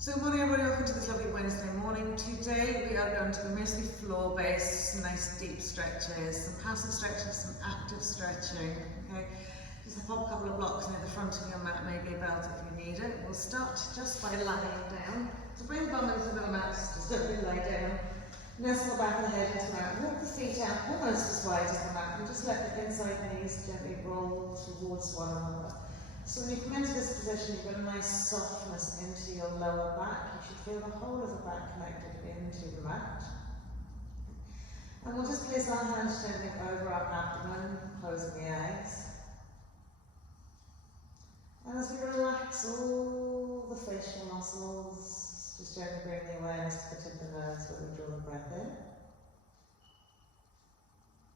So good morning everybody, welcome to this lovely Wednesday morning. Today we are going to be mostly floor-based, some nice deep stretches, some passive stretches, some active stretching. Okay, just pop a couple of blocks near the front of your mat, maybe a belt if you need it. We'll start just by lying down. So bring the bum into the mat, just gently lie down. Nestle the back of the head into the mat, walk the feet out almost as wide as the mat and just let the inside knees gently roll towards one another. So when you come into this position, you've got a nice softness into your lower back. You should feel the whole of the back connected into the mat. And we'll just place our hands gently over our abdomen, closing the eyes. And as we relax all the facial muscles, just gently bring the awareness to the tip of the nose when we draw the breath in.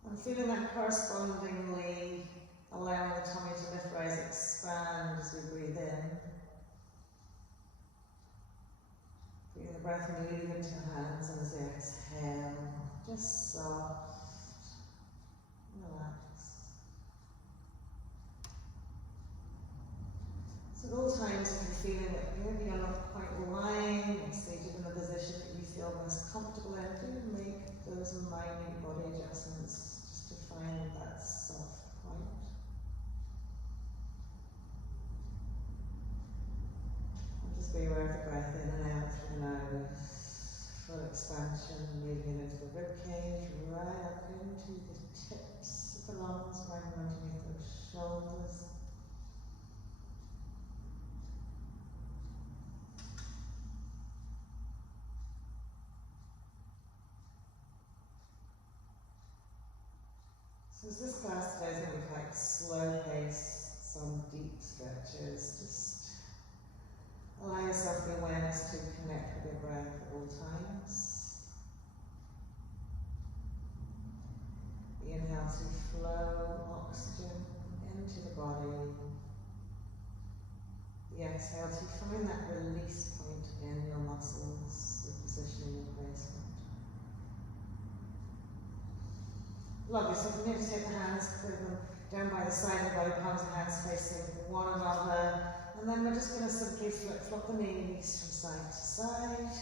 And feeling that correspondingly allowing the tummy to lift, rise, expand as we breathe in. Feeling the breath move into the hands, and as we exhale, just soft, relax. So at all times, if you're feeling that maybe you're not quite lying or seated in a position that you feel most comfortable in, do make those minute body adjustments just to find that soft point. Be aware of the breath in and out through the nose, full expansion, moving into the rib cage, right up into the tips of the lungs, right underneath those shoulders. So as this class today is going to be quite slow paced, some deep stretches, just allow yourself the awareness to connect with your breath at all times. The inhale to flow oxygen into the body. The exhale to find that release point in your muscles, the positioning and placement. Lovely, so from here to take the hands, put them down by the side of the body, palms and hands facing one another. And then we're just going to simply flip-flop the knees from side to side.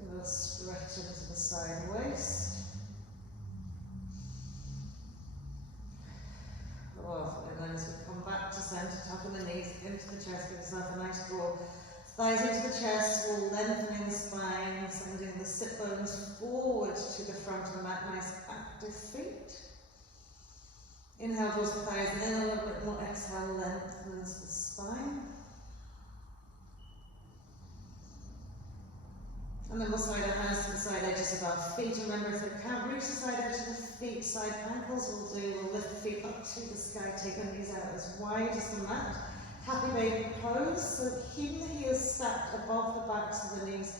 A little stretch into the side waist. Lovely. And then as we come back to centre, tucking the knees into the chest, give yourself a nice draw. Thighs into the chest, wall lengthening the spine, sending the sit bones forward to the front of the mat, nice active feet. Inhale, draws the thighs in a little bit more. Exhale, lengthens the spine. And then we'll slide our hands to the side edges of our feet. Remember, if we can't reach the side edge of the feet, side ankles we'll lift the feet up to the sky, take the knees out as wide as the mat. Happy baby pose, so keeping the heels stacked above the backs of the knees.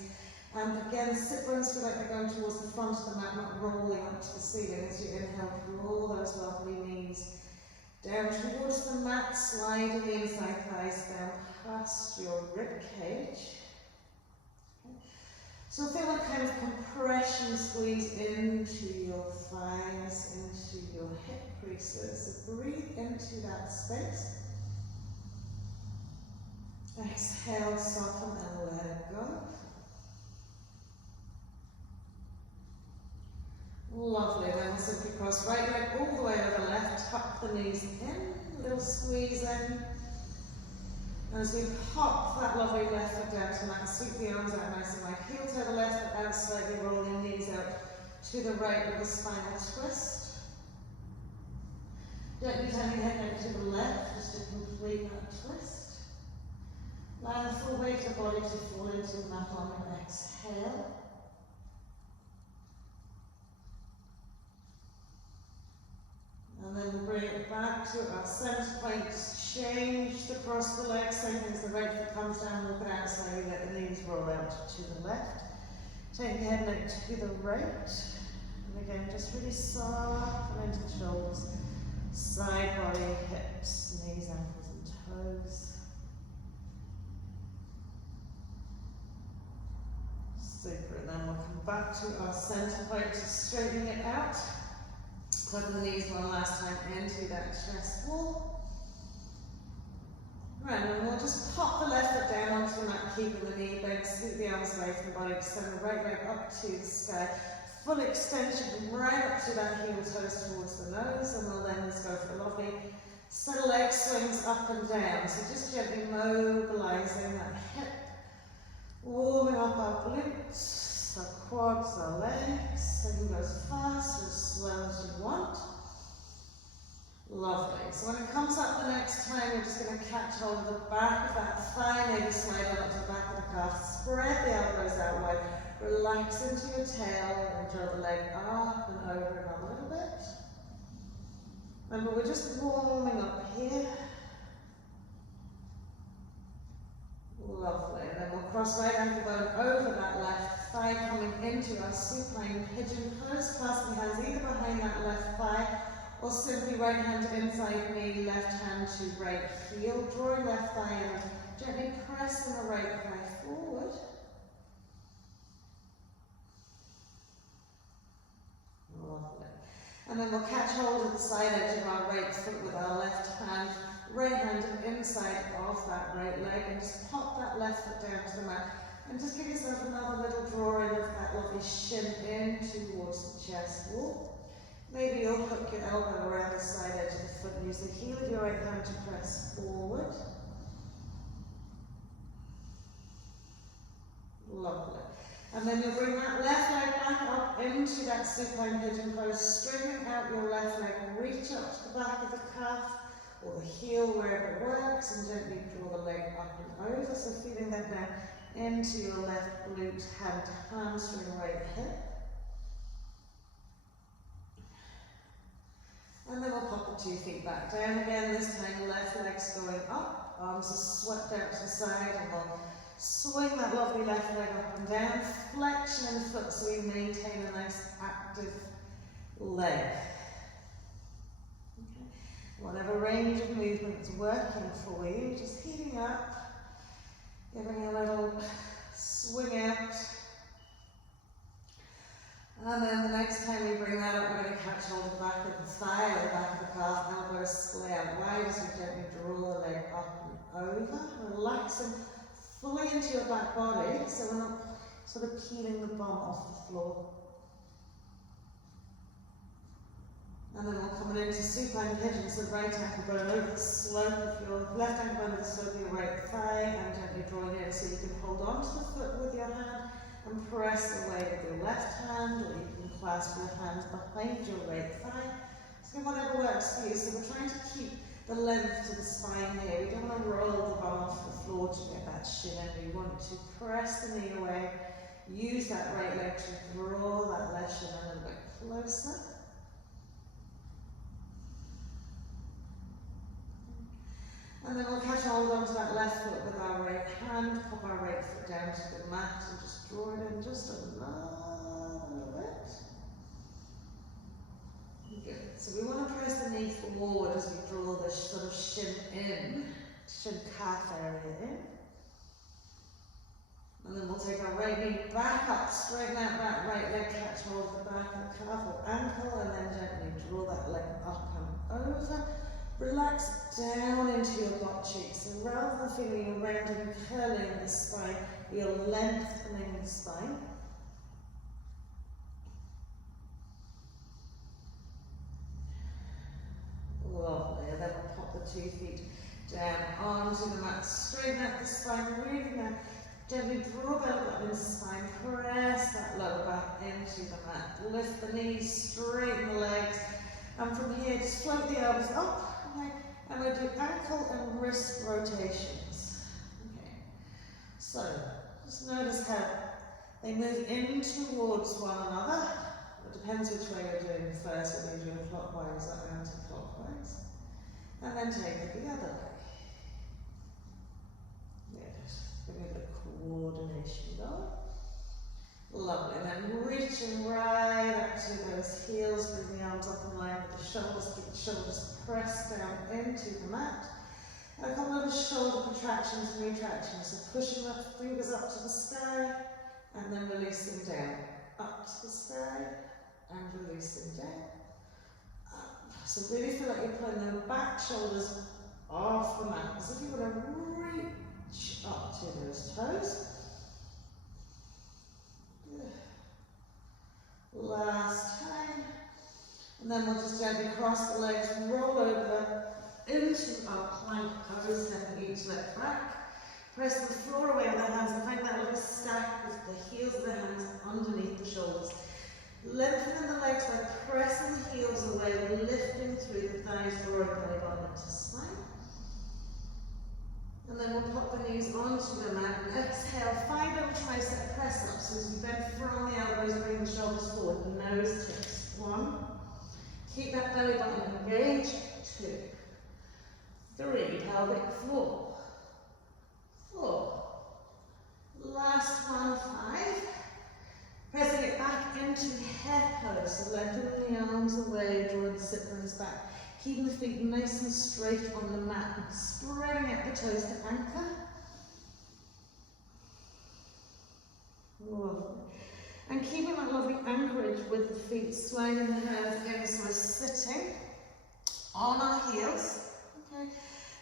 And again, sit bones feel like they're going towards the front of the mat, not rolling up to the ceiling. As you inhale, roll those lovely knees down towards the mat, sliding the inside thighs down past your rib cage. Okay. So feel that kind of compression squeeze into your thighs, into your hip creases. So breathe into that space. Exhale, soften and let it go. Lovely, then we'll simply cross right leg all the way over left, tuck the knees in, little squeeze in. And as we pop that lovely left foot down to the mat, sweep the arms out nice and wide, heel to the left foot out, slightly rolling knees out to the right with a spinal twist. Gently turn your head neck to the left, just to complete that twist. Allow the full weight of the body to fall into the mat on your exhale. And then we'll bring it back to our centre point, just change across the legs, same thing as the right foot comes down, walk it out slowly, let the knees roll out to the left. Take the head neck to the right, and again, just really soften into the shoulders, side body, hips, knees, ankles and toes. Super, and then we'll come back to our centre point, just straightening it out. Plug the knees one last time into that chest wall. Right, and we'll just pop the left foot down onto the mat, keeping the knee bent, sweep the arms away from the body, extend the right leg up to the sky. Full extension right up to that heel toes towards the nose, and we'll then just go for a lovely set of leg swings up and down. So just gently mobilizing that hip, warming up our glutes, our quads, our legs. So you can go as fast or as slow as you want. Lovely. So when it comes up the next time, you're just going to catch hold of the back of that thigh, maybe slide on to the back of the calf, spread the elbows out wide, relax into your tail, and draw the leg up and over and a little bit. Remember, we're just warming up here. Lovely. And then we'll cross right ankle bone over that left thigh, coming into our supine pigeon pose, clasping hands either behind that left thigh, or simply right hand inside knee, left hand to right heel, drawing left thigh in, gently pressing the right thigh forward. Lovely. And then we'll catch hold of the side edge of our right foot with our left hand inside of that right leg, and just pop that left foot down to the mat. And just give yourself another little drawing of that lovely shin in towards the chest wall. Maybe you'll hook your elbow around the side edge of the foot and use the heel of your right hand to press forward. Lovely. And then you'll bring that left leg back up into that supine pigeon pose, straightening out your left leg, reach up to the back of the calf or the heel wherever it works, and gently draw the leg up and over. So feeling that down into your left glute, hand to hamstring, right hip. And then we'll pop the 2 feet back down again. This time left leg's going up, arms are swept out to the side, and we'll swing that lovely left leg up and down, flexion in the foot so we maintain a nice active leg. Okay. Whatever range of movement is working for you, just heating up, giving a little swing out. And then the next time we bring that up, we're going to catch hold of the back of the thigh or the back of the calf, elbows splay out wide as we gently draw the leg up and over, relaxing fully into your back body, so we're not sort of peeling the bum off the floor. And then we'll come into supine pigeon, so right ankle bone over the slope of your left ankle bone over the slope of your right thigh, and gently drawing in so you can hold on to the foot with your hand and press away with your left hand, or you can clasp your hands behind your right thigh. So whatever works for you. So we're trying to keep the length to the spine here. We don't want to roll the bum off the floor to get that shin in. We want to press the knee away, use that right leg to draw that left shin a little bit closer. And then we'll catch hold onto that left foot with our right hand, pop our right foot down to the mat and just draw it in just a little bit. Good. So we want to press the knee forward as we draw this sort of shin in, shin calf area in. And then we'll take our right knee back up, straighten out that right leg, catch hold of the back of the calf or ankle, and then gently draw that leg up and over. Relax down into your butt cheeks, so rather than feeling you rounding and curling the spine, you're lengthening the spine. Lovely, and then we'll pop the 2 feet down onto the mat, straighten out the spine, really now gently draw the elbow into the spine, press that lower back into the mat, lift the knees, straighten the legs, and from here just float the elbows up. Okay. And we'll do ankle and wrist rotations. Okay. So just notice how they move in towards one another. It depends which way you're doing first, whether you're doing clockwise or anti-clockwise. And then take it the other way. Good. Bring a bit of coordination going. Lovely, and then reaching right up to those heels, bring the arms up in line with the shoulders, keep the shoulders pressed down into the mat. And a couple of shoulder contractions and retractions, so pushing the fingers up to the sky, and then releasing down. Up to the sky, and releasing down. Up. So really feel like you're pulling the back shoulders off the mat. So if you want to reach up to those toes. Last time. And then we'll just gently cross the legs, roll over into our plank pose, stepping each leg back. Press the floor away with the hands and find that little stack with the heels of the hands underneath the shoulders. Lengthening the legs by pressing the heels away, lifting through the thighs, lower belly button into spine. And then we'll pop the knees onto the mat and exhale, 5 little tricep press ups as you bend from the elbows, bring the shoulders forward, nose tips. 1. Keep that belly button engaged. 2. 3. Pelvic floor. 4. Last one. 5. Pressing it back into head pose, so lengthening the arms away, drawing the sit bones back. Keeping the feet nice and straight on the mat and spreading out the toes to anchor. Lovely. And keeping that lovely anchorage with the feet sliding the hands in, so we're sitting on our heels. Okay.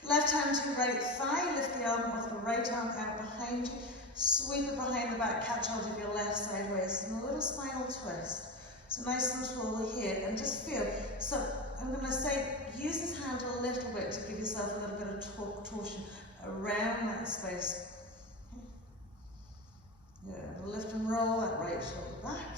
Left hand to right thigh, lift the arm off the right arm out behind you. Sweep it behind the back, catch hold of your left side waist, and a little spinal twist. So nice and tall here, and just feel. So I'm going to say, use this hand a little bit to give yourself a little bit of torsion around that space. Yeah, lift and roll that right shoulder back.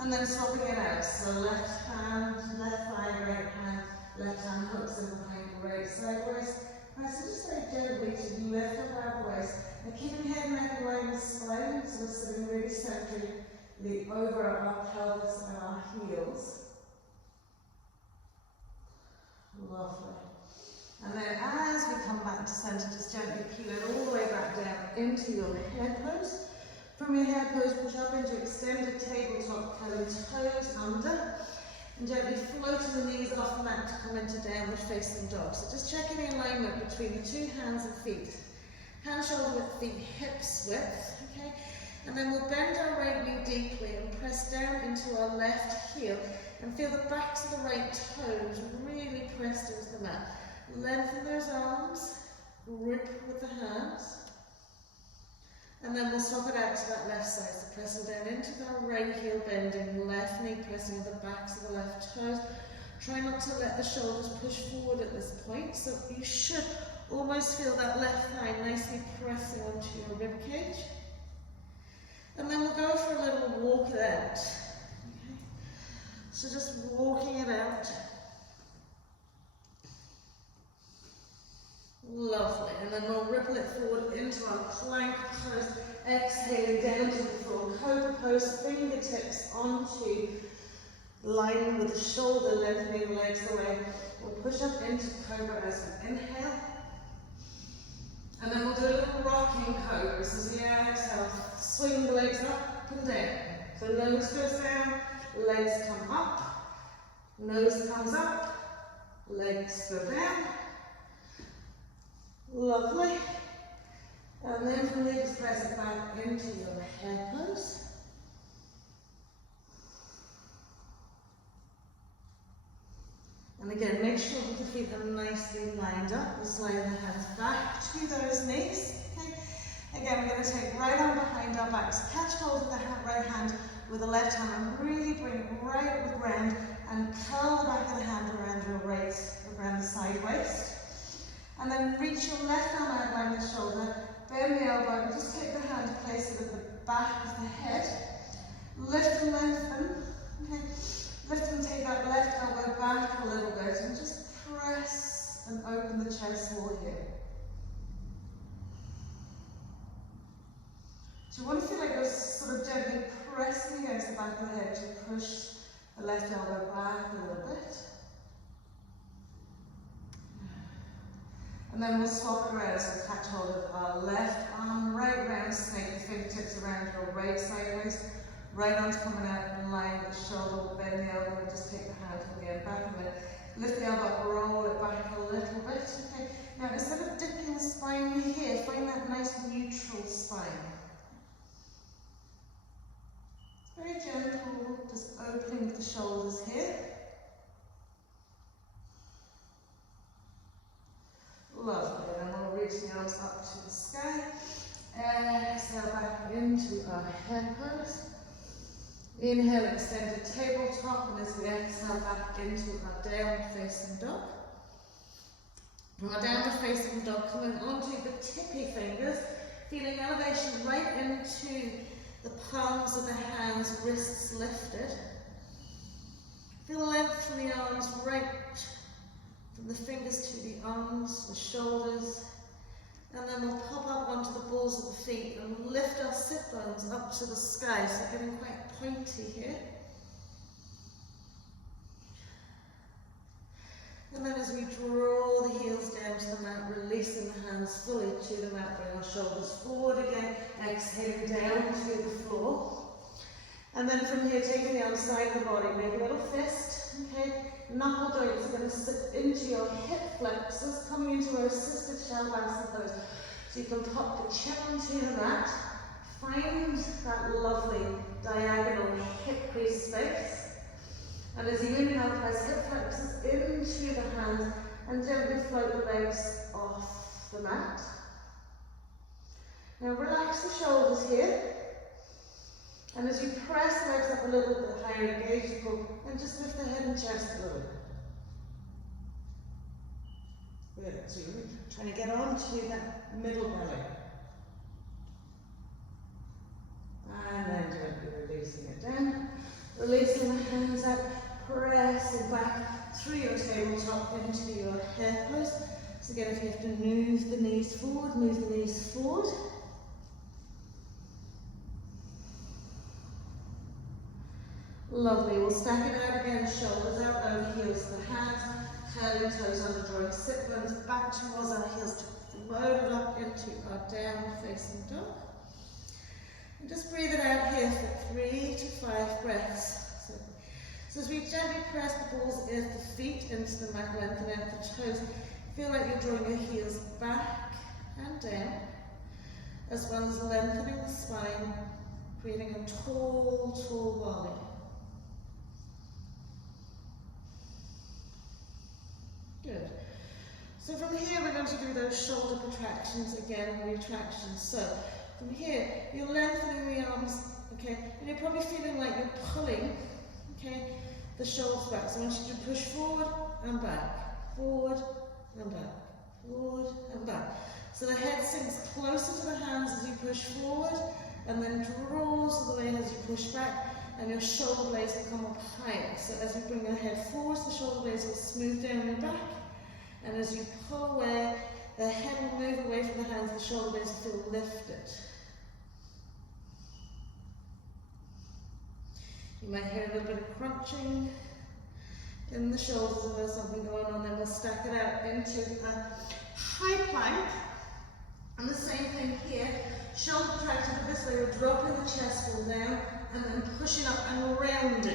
And then swapping it out. So left hand, left thigh, right hand, left hand hooks in behind the right side waist. Press it just very gently to lift up our waist. And keeping head, neck, line, and spine, so we're sitting really centrally over our pelvis and our heels. Lovely. And then as we come back to center, just gently peel it all the way back down into your head pose. From your head pose, push up into extended tabletop, curling toes under. And gently floating the knees off the mat to come into downward facing dog. So just checking the alignment between the 2 hands and feet. Hand, shoulder width, feet, hips width. Okay? And then we'll bend our right knee deeply and press down into our left heel. And feel the backs of the right toes really pressed into the mat. Lengthen those arms, grip with the hands. And then we'll swap it out to that left side. So pressing down into that right heel, bending left knee, pressing into the backs of the left toes. Try not to let the shoulders push forward at this point. So you should almost feel that left thigh nicely pressing onto your rib cage. And then we'll go for a little walk it out. Okay. So just walking it out. Lovely. And then we'll ripple it forward into our plank pose. Exhaling down to the floor. Cobra pose, fingertips onto line with the shoulder, lengthening the legs away. We'll push up into cobra as we inhale. And then we'll do a little rocking cobra. So as we exhale, swing the legs up and down. So nose goes down, legs come up, nose comes up, legs go down. Lovely. And then from there, just press it back into your head pose. And again, make sure that the feet are nicely lined up. We'll slide the hands back to those knees. Okay. Again, we're going to take right arm behind our backs. Catch hold of the right hand with the left hand and really bring it right up the ground and curl the back of the hand around your around the side waist. And then reach your left arm out behind the shoulder, bend the elbow, and just take the hand and place it at the back of the head. Lift and lengthen. Okay. Lift and take that left elbow back a little bit and just press and open the chest wall here. So you want to feel like you're sort of gently pressing against the back of the head to push the left elbow back a little bit. And then we'll swap it around, so catch hold of our left arm, right round snake, the fingertips around your right side waist, right arm's coming out in line with the shoulder, bend the elbow, and just take the hand again back a minute. Lift the elbow up, roll it back a little bit. Okay. Now instead of dipping the spine here, find that nice neutral spine. Very gentle, just opening the shoulders here. exhale back into our head pose. Inhale, extended tabletop, and as we exhale back into our downward facing dog. From our downward facing dog, coming onto the tippy fingers, feeling elevation right into the palms of the hands, wrists lifted. Feel the length from the arms right from the fingers to the arms, the shoulders, and then we'll pop up onto the balls of the feet and lift our sit bones up to the sky, so getting quite pointy here. And then as we draw the heels down to the mat, releasing the hands fully to the mat, bring our shoulders forward again, exhaling down to the floor. And then from here, taking the other side of the body, make a little fist, okay? Knuckle joints are going to sit into your hip flexors, coming into our assisted Shavasana pose. So you can pop the chin onto the mat, find that lovely diagonal hip crease space. And as you inhale, press hip flexors into the hands and gently float the legs off the mat. Now relax the shoulders here. And as you press the legs up a little bit higher, engage the core, and just lift the head and chest a little bit. Good. So you're trying to get onto that middle belly. And then gently releasing it down. Releasing the hands up, pressing back through your tabletop into your head pose. So again, if you have to move the knees forward, move the knees forward. Lovely. We'll stack it out again, shoulders out, over heels to the hands, curling toes under, drawing sit bones back towards our heels to float it up into our downward facing dog. And just breathe it out here for 3 to 5 breaths. So as we gently press the balls of the feet into the mat, lengthen out the toes, feel like you're drawing your heels back and down, as well as lengthening the spine, creating a tall, tall body. Good. So from here we're going to do those shoulder contractions again, retractions. So from here you're lengthening the arms, okay, and you're probably feeling like you're pulling, okay, the shoulders back. So I want you to push forward and back, forward and back, forward and back. So the head sinks closer to the hands as you push forward, and then draws all the way as you push back, and your shoulder blades will come up higher. So as you bring your head forward, the shoulder blades will smooth down your back, and as you pull away, the head will move away from the hands, the shoulder blades will feel lifted. You might hear a little bit of crunching in the shoulders if there's something going on. Then we'll stack it out into a high plank. And the same thing here, shoulder contracted this way, we're dropping the chest fall down and then pushing up and rounding.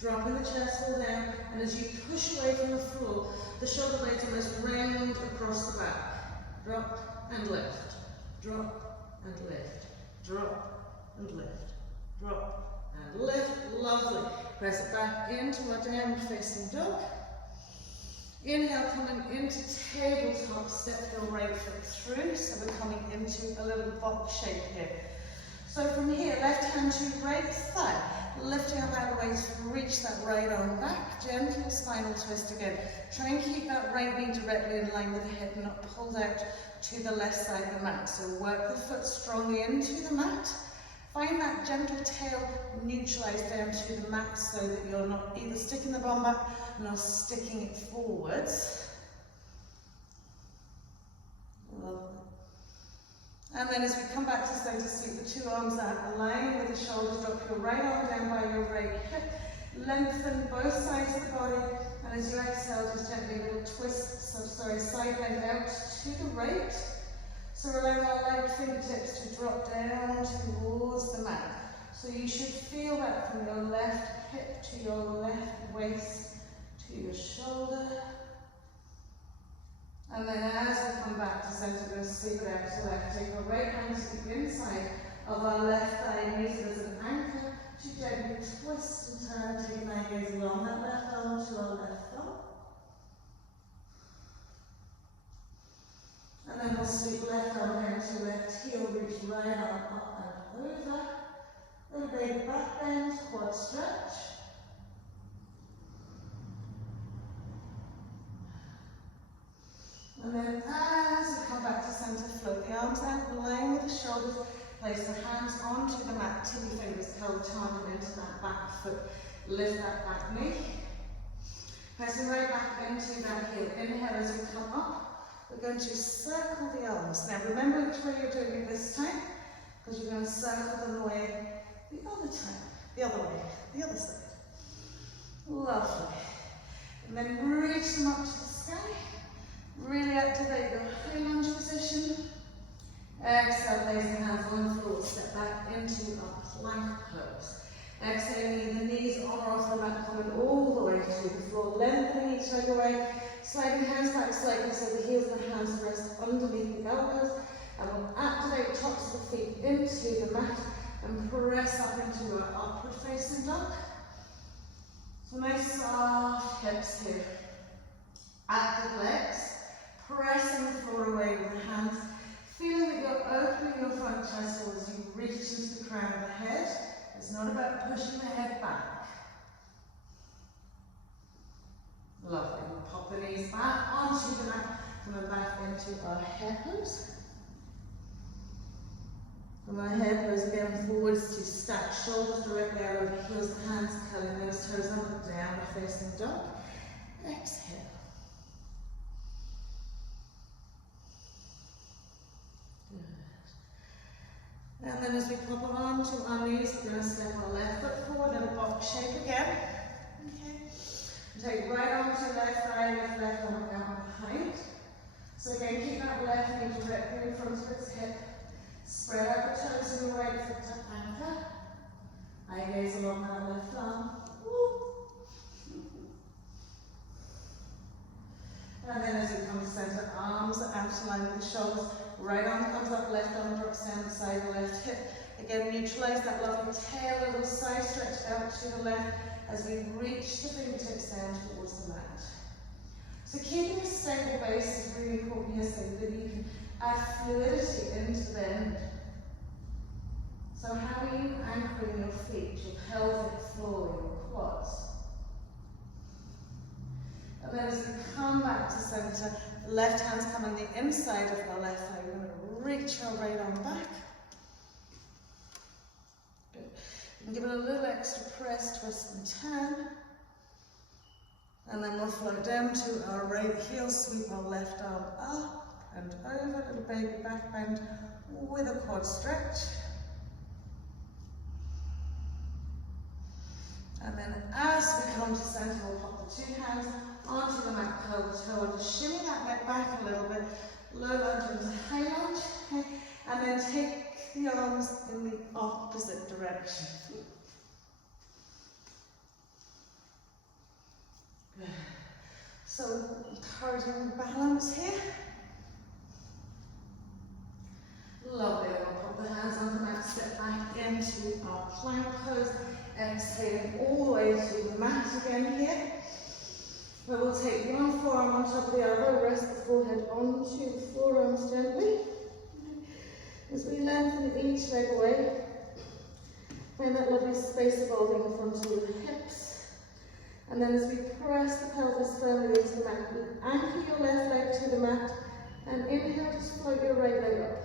Dropping the chest fall down, and as you push away from the floor, the shoulder blades almost round across the back. Drop and lift, drop and lift, drop and lift, drop and lift. Lovely. Press it back into our downward facing dog. Inhale, coming into tabletop, step the right foot through, so we're coming into a little box shape here. So from here, left hand to right thigh, lifting up out of the waist, reach that right arm back, gentle spinal twist again. Try and keep that right knee directly in line with the hip, not pulled out to the left side of the mat. So work the foot strongly into the mat. Find that gentle tail neutralized down to the mat so that you're not either sticking the bum back nor sticking it forwards. Lovely. And then as we come back to center seat, the two arms out, aligning with the shoulders, drop your right arm down by your right hip, lengthen both sides of the body, and as you exhale, just gently a little twist, side bend out to the right. So allow our right fingertips to drop down towards the mat. So you should feel that from your left hip to your left waist to your shoulder. And then as we come back to center, we're going to sweep it out to the left. Take our right hand to the inside of our left thigh and use it as an anchor to gently twist and turn, taking our gaze along that left arm to our left thumb. And then we'll sweep left arm down to left heel, reach right arm up and over. Little baby back bend, quad stretch. And then as we come back to centre, float the arms out in line with the shoulders. Place the hands onto the mat, tippy fingers curled target into that back foot. Lift that back knee. Pressing right back into that heel. Inhale as we come up. We're going to circle the arms. Now remember which way you're doing it this time, because you're going to circle them away the other time, the other way, the other side. Lovely. And then reach them up to the sky. Really activate your high lunge position. Exhale, place the hands on the floor. Step back into a plank pose. Exhaling the knees on or off the mat, coming all the way to the floor. Lengthening each leg away. Sliding hands back slightly so the heels and the hands rest underneath the elbows. And we'll activate tops of the feet into the mat and press up into our upward facing dog. So nice soft hips here. Active legs. Pressing the floor away with the hands. Feeling that you're opening your front chest as you reach into the crown of the head. It's not about pushing the head back. Lovely. We'll pop the knees back onto the mat, coming back into our hair pose. From our hair pose again forwards to stack shoulders directly out over heels, the hands curling those toes up, down facing dog. Exhale. And then as we pop on to our knees, we're going to step our left foot forward in a box shape again. Okay. And take right arm to left thigh, lift left arm out behind. So again, keep that left knee directly in front of its hip. Spread out the toes in the right foot to anchor. Eye gaze along that left arm. Woo. And then as we come to centre, arms are out to line with the shoulders. Right arm comes up, left arm drops down the side of the left hip. Again, neutralise that lovely tail, a little side stretch out to the left as we reach the fingertips down towards the mat. So keeping a stable base is really important here so that you can add fluidity into the bend. So how are you anchoring your feet, your pelvic floor, your quads? And then as we come back to centre, the left hand's coming the inside of our left thigh. We're going to reach our right arm back. Good. You can give it a little extra press, twist and turn. And then we'll float down to our right heel, sweep our left arm up and over, little baby back bend with a quad stretch. And then as we come to centre, we'll pop the two hands onto the mat, curl the toe under, shimmy that leg back a little bit, low lunge into high lunge, okay? And then take the arms in the opposite direction. Good. So encouraging balance here. Lovely. We'll pop the hands on the mat, step back into our plank pose. Exhaling all the way to the mat again here. But we'll take one forearm on top of the other, rest the forehead onto the forearms gently. As we lengthen each leg away, find that lovely space evolving in front of your hips. And then as we press the pelvis firmly into the mat, you anchor your left leg to the mat and inhale, just float your right leg up.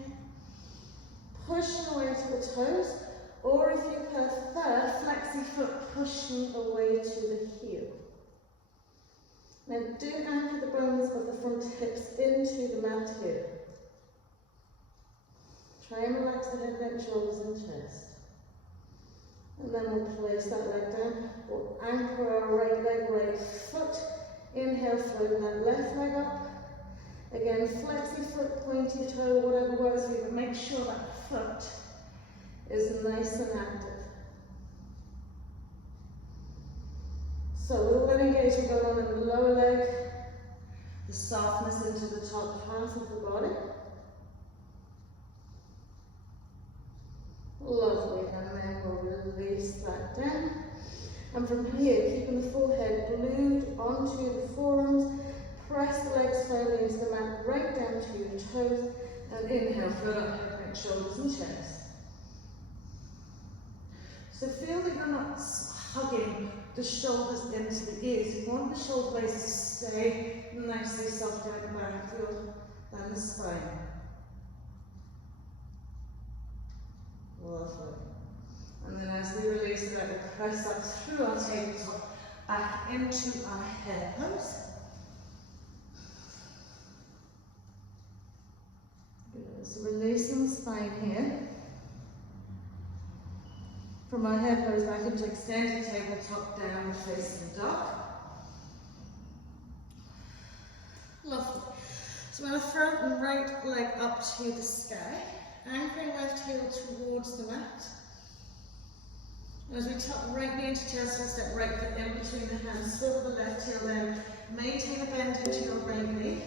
Okay. Pushing away to the toes. Or if you prefer, flexi foot pushing away to the heel. Now do anchor the bones of the front hips into the mat here. Try and relax the head, neck, shoulders and chest. And then we'll place that leg down. We'll anchor our right leg, right foot. Inhale, float that left leg up. Again, flexi foot, pointy toe, whatever works for you, but make sure that foot is nice and active. So a little bit of engagement going on in the lower leg, the softness into the top half of the body. Lovely, and then we'll release that down. And from here, keeping the forehead glued onto the forearms, press the legs firmly into the mat, right down to your toes, and inhale, foot up. neck, shoulders and chest. So feel that you're not hugging the shoulders into the ears. You want the shoulder blades to stay nicely soft down the backfield and the spine. Lovely. And then as we release it out, we press up through our tabletop, back into our head pose. Good. So releasing the spine here. From our head pose back into extended tabletop, down facing dog. Lovely. So I'm going to throw the right leg up to the sky, anchoring left heel towards the mat. And as we tuck right knee into chest, we'll step right foot in between the hands, swivel the left heel down, maintain a bend into your right knee.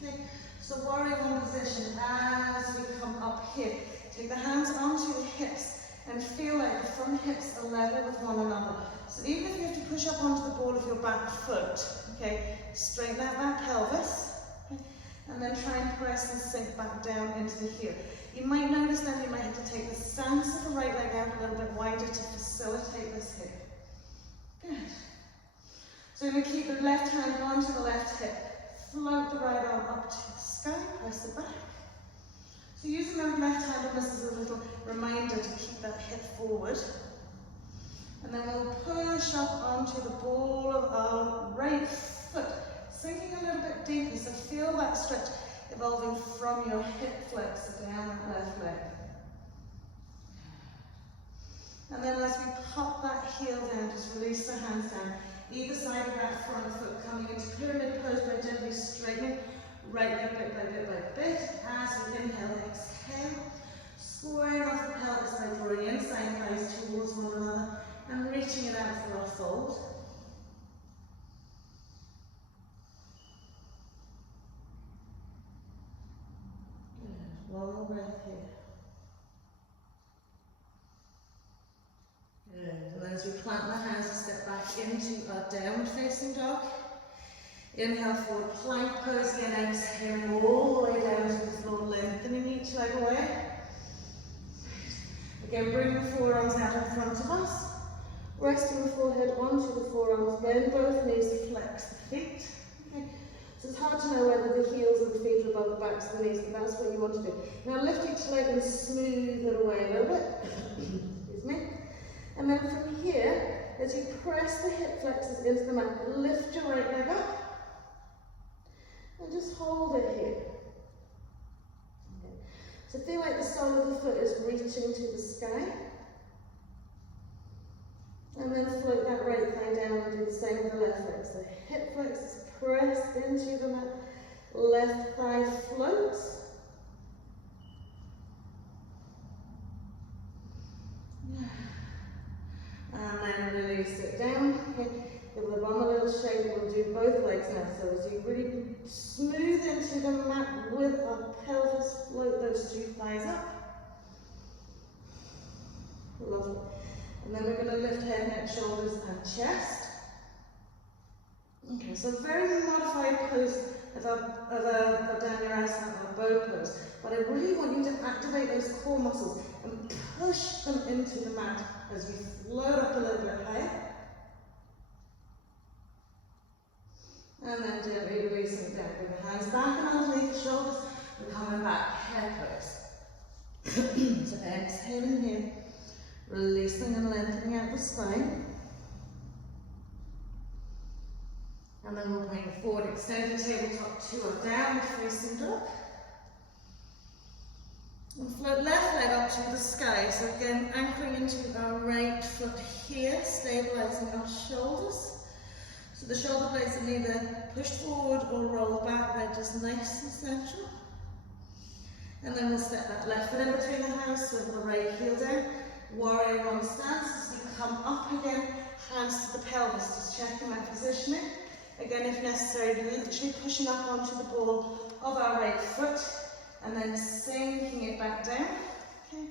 Okay, so warrior one position as we come up here. Take the hands onto the hips and feel like the front hips are level with one another. So even if you have to push up onto the ball of your back foot, okay, straighten out that pelvis, okay, and then try and press and sink back down into the heel. You might notice that you might have to take the stance of the right leg out a little bit wider to facilitate this hip. Good. So we're going to keep the left hand onto the left hip, float the right arm up to the sky, press it back. So using the left hand on this as a little reminder to keep that hip forward. And then we'll push up onto the ball of our right foot, sinking a little bit deeper, so feel that stretch evolving from your hip flexor down that left leg. And then as we pop that heel down, just release the hands down, either side of that front foot, coming into pyramid pose by gently straightening right leg bit by bit by bit. As we inhale, exhale, squaring off the pelvis by drawing inside thighs towards one another and reaching it out for our fold. Good. One more breath here. Good. And then as we plant the hands, we step back into our downward facing dog. Inhale, forward plank pose, again exhaling all the way down to the floor, lengthening each leg away. Again, bring the forearms out in front of us. Resting the forehead onto the forearms, bend both knees, flex the feet. Okay. So it's hard to know whether the heels of the feet are above the backs of the knees, but that's what you want to do. Now lift each leg and smooth it away a little bit. Excuse me. And then from here, as you press the hip flexors into the mat, lift your right leg up. And just hold it here. Okay. So feel like the sole of the foot is reaching to the sky. And then float that right thigh down and do the same with the left leg. So hip flexors pressed into the mat, left thigh floats. And then release it down. Okay. Give the bum a little shake. We'll do both legs now. So as you really smooth into the mat with our pelvis, float those two thighs up. Lovely. And then we're going to lift head, neck, shoulders and chest. Okay, so very modified pose of a Dhanurasana, or a bow pose. But I really want you to activate those core muscles and push them into the mat as we float up a little bit higher. And then gently releasing it down. Bring the hands back and underneath the shoulders. We're coming back, head pose. So exhaling here, releasing and lengthening out the spine. And then we'll bring forward, extend the tabletop to our downward facing dog. And float left leg up to the sky. So again, anchoring into our right foot here, stabilizing our shoulders. So the shoulder blades are neither pushed forward or rolled back, they're just nice and central. And then we'll step that left foot in between the hands, swivel the right heel down, warrior one stance. As we come up again, hands to the pelvis, just checking that positioning. Again, if necessary, literally pushing up onto the ball of our right foot, and then sinking it back down. Okay,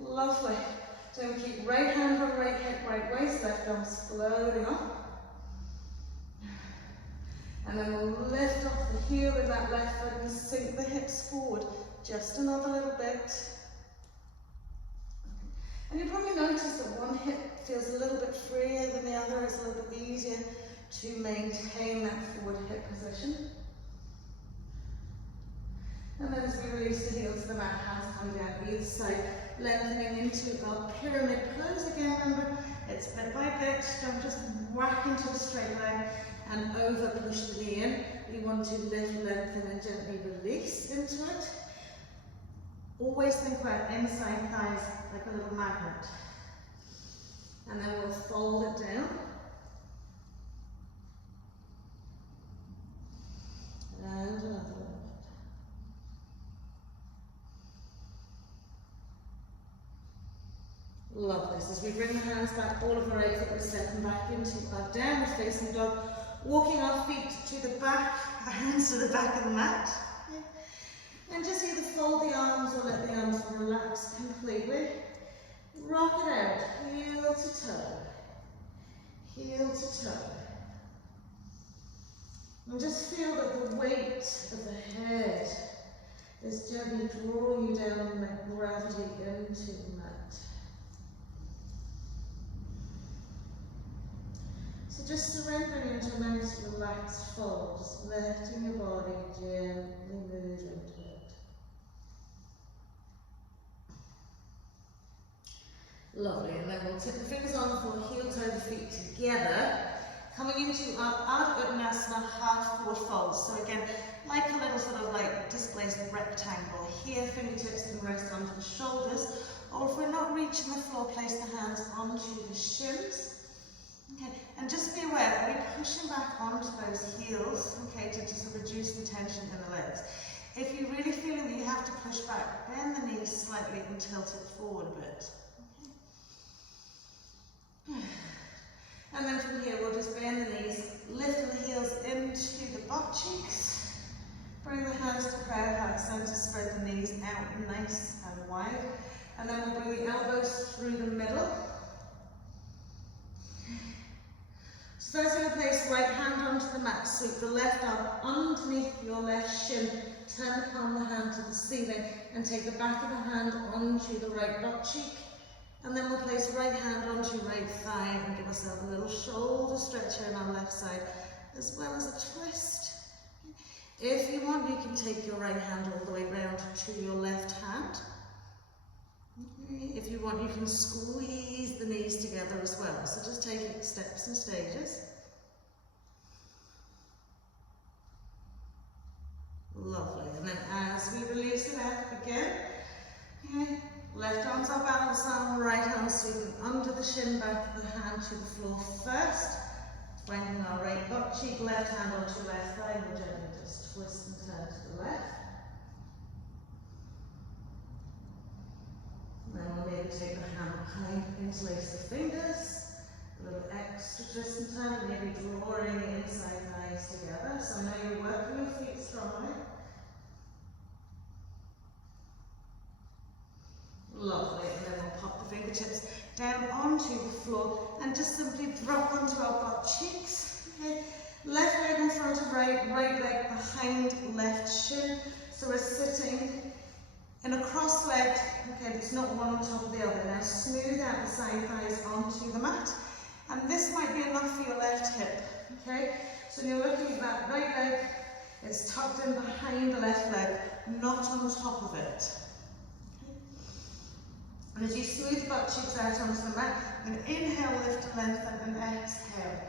lovely. So we keep right hand on right hip, right waist, left arms floating up. And then we'll lift off the heel in that left foot and sink the hips forward. Just another little bit. feels a little bit freer than the other. It's a little bit easier to maintain that forward hip position. And then as we release the heels to the mat, hands coming down either side, lengthening into our pyramid pose. Again, remember, it's bit by bit. Don't just whack into the straight leg and over push the knee in. You want to lift, lengthen, and gently release into it. Always think about inside thighs like a little magnet. And then we'll fold it down. And another one. Love this. As we bring the hands back, all of our eight foot, we're stepping back into our downward facing dog, walking our feet to the back, our hands to the back of the mat. And just either fold the arms or let the arms relax completely. Rock it out, heel to toe, heel to toe. And just feel that the weight of the head is gently drawing you down and let gravity into the mat. So just surrendering into a nice relaxed fold, just letting your body gently move into it. Lovely, and then we'll tip the fingers on the floor, heel toe the feet together, coming into our Ardha Uttanasana half forward fold. So again, like a little sort of like displaced rectangle. Here, fingertips can rest onto the shoulders, or if we're not reaching the floor, place the hands onto the shins. Okay, and just be aware that we're pushing back onto those heels, okay, to just reduce the tension in the legs. If you're really feeling that you have to push back, bend the knees slightly and tilt it forward a bit. And then from here, we'll just bend the knees, lift the heels into the butt cheeks, bring the hands to prayer heart center, spread the knees out nice and wide, and then we'll bring the elbows through the middle. So first we're going to place right hand onto the mat, sweep the left arm underneath your left shin, turn the palm of the hand to the ceiling, and take the back of the hand onto the right butt cheek. And then we'll place right hand onto right thigh and give ourselves a little shoulder stretch here on our left side, as well as a twist. If you want, you can take your right hand all the way round to your left hand. If you want, you can squeeze the knees together as well. So just take it steps and stages. Lovely. And then as we release it out again, okay, left arm's our balance arm, right arm sweeping under the shin, back of the hand to the floor first. Finding our right butt cheek, left hand onto left thigh, and we'll gently just twist and turn to the left. And then we'll maybe take the hand behind, interlace the fingers, a little extra twist and turn, maybe drawing the inside thighs together. So I know you're working your feet strongly. Lovely, and then we'll pop the fingertips down onto the floor and just simply drop onto our butt cheeks. Okay. Left leg in front of right, right leg behind left shin. So we're sitting in a cross leg, okay, it's not one on top of the other. Now smooth out the side thighs onto the mat. And this might be enough for your left hip, okay? So you're looking at that right leg, it's tucked in behind the left leg, not on top of it. And as you smooth the butt cheeks out onto the mat, and inhale, lift and lengthen, and exhale,